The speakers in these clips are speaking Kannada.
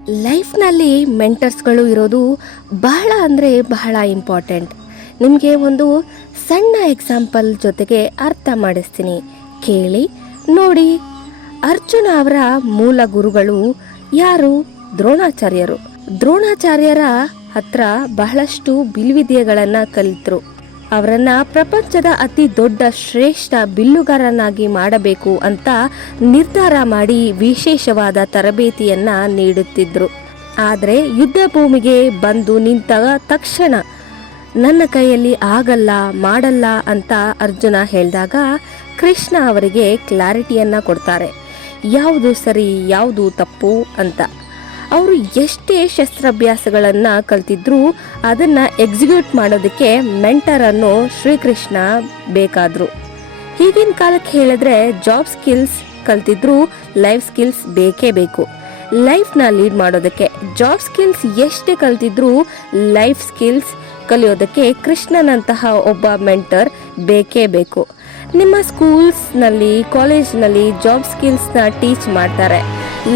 ಲೈಫ್ನಲ್ಲಿ ಮೆಂಟರ್ಸ್ಗಳು ಇರೋದು ಬಹಳ ಅಂದರೆ ಬಹಳ ಇಂಪಾರ್ಟೆಂಟ್. ನಿಮಗೆ ಒಂದು ಸಣ್ಣ ಎಕ್ಸಾಂಪಲ್ ಜೊತೆಗೆ ಅರ್ಥ ಮಾಡಿಸ್ತೀನಿ, ಕೇಳಿ ನೋಡಿ. ಅರ್ಜುನ ಅವರ ಮೂಲ ಗುರುಗಳು ಯಾರು? ದ್ರೋಣಾಚಾರ್ಯರು. ದ್ರೋಣಾಚಾರ್ಯರ ಹತ್ರ ಬಹಳಷ್ಟು ಬಿಲ್ವಿದ್ಯೆಗಳನ್ನು ಕಲಿತರು. ಅವರನ್ನ ಪ್ರಪಂಚದ ಅತಿ ದೊಡ್ಡ ಶ್ರೇಷ್ಠ ಬಿಲ್ಲುಗಾರನಾಗಿ ಮಾಡಬೇಕು ಅಂತ ನಿರ್ಧಾರ ಮಾಡಿ ವಿಶೇಷವಾದ ತರಬೇತಿಯನ್ನ ನೀಡುತ್ತಿದ್ರು. ಆದರೆ ಯುದ್ಧ ಭೂಮಿಗೆ ಬಂದು ನಿಂತ ತಕ್ಷಣ ನನ್ನ ಕೈಯಲ್ಲಿ ಆಗಲ್ಲ, ಮಾಡಲ್ಲ ಅಂತ ಅರ್ಜುನ ಹೇಳಿದಾಗ ಕೃಷ್ಣ ಅವರಿಗೆ ಕ್ಲಾರಿಟಿಯನ್ನ ಕೊಡ್ತಾರೆ, ಯಾವುದು ಸರಿ ಯಾವುದು ತಪ್ಪು ಅಂತ. ಅವರು ಎಷ್ಟೇ ಶಸ್ತ್ರಾಭ್ಯಾಸಗಳನ್ನು ಕಲ್ತಿದ್ರು ಅದನ್ನು ಎಕ್ಸಿಕ್ಯೂಟ್ ಮಾಡೋದಕ್ಕೆ ಮೆಂಟರನ್ನು ಶ್ರೀಕೃಷ್ಣ ಬೇಕಾದರು. ಈಗಿನ ಕಾಲಕ್ಕೆ ಹೇಳಿದ್ರೆ ಜಾಬ್ ಸ್ಕಿಲ್ಸ್ ಕಲ್ತಿದ್ರು ಲೈಫ್ ಸ್ಕಿಲ್ಸ್ ಬೇಕೇ ಬೇಕು. ಲೈಫ್ನ ಲೀಡ್ ಮಾಡೋದಕ್ಕೆ ಜಾಬ್ ಸ್ಕಿಲ್ಸ್ ಎಷ್ಟೇ ಕಲ್ತಿದ್ರು ಲೈಫ್ ಸ್ಕಿಲ್ಸ್ ಕಲಿಯೋದಕ್ಕೆ ಕೃಷ್ಣನಂತಹ ಒಬ್ಬ ಮೆಂಟರ್ ಬೇಕೇ ಬೇಕು. ನಿಮ್ಮ ಸ್ಕೂಲ್ಸ್ನಲ್ಲಿ ಕಾಲೇಜ್ನಲ್ಲಿ ಜಾಬ್ ಸ್ಕಿಲ್ಸ್ನ ಟೀಚ್ ಮಾಡ್ತಾರೆ.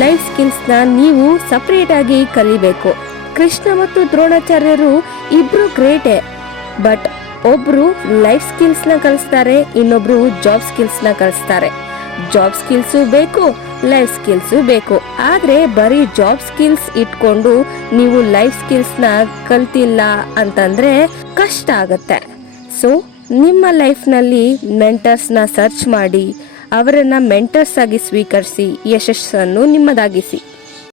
ಲೈಫ್ ಸ್ಕಿಲ್ಸ್ನ ನೀವು ಸಪ್ರೇಟಾಗಿ ಕಲಿಬೇಕು. ಕೃಷ್ಣ ಮತ್ತು ದ್ರೋಣಾಚಾರ್ಯರು ಇಬ್ರು ಗ್ರೇಟೇ, ಬಟ್ ಒಬ್ರು ಲೈಫ್ ಸ್ಕಿಲ್ಸ್ನ ಕಲಿಸ್ತಾರೆ, ಇನ್ನೊಬ್ರು ಜಾಬ್ ಸ್ಕಿಲ್ಸ್ನ ಕಲಿಸ್ತಾರೆ. ಜಾಬ್ ಸ್ಕಿಲ್ಸು ಬೇಕು, ಲೈಫ್ ಸ್ಕಿಲ್ಸು ಬೇಕು. ಆದರೆ ಬರೀ ಜಾಬ್ ಸ್ಕಿಲ್ಸ್ ಇಟ್ಕೊಂಡು ನೀವು ಲೈಫ್ ಸ್ಕಿಲ್ಸ್ನ ಕಲ್ತಿಲ್ಲ ಅಂತಂದರೆ ಕಷ್ಟ ಆಗತ್ತೆ. ಸೊ ನಿಮ್ಮ ಲೈಫ್ನಲ್ಲಿ ಮೆಂಟರ್ಸ್ನ ಸರ್ಚ್ ಮಾಡಿ ಅವರನ್ನು ಮೆಂಟರ್ಸ್ ಆಗಿ ಸ್ವೀಕರಿಸಿ ಯಶಸ್ಸನ್ನು ನಿಮ್ಮದಾಗಿಸಿ.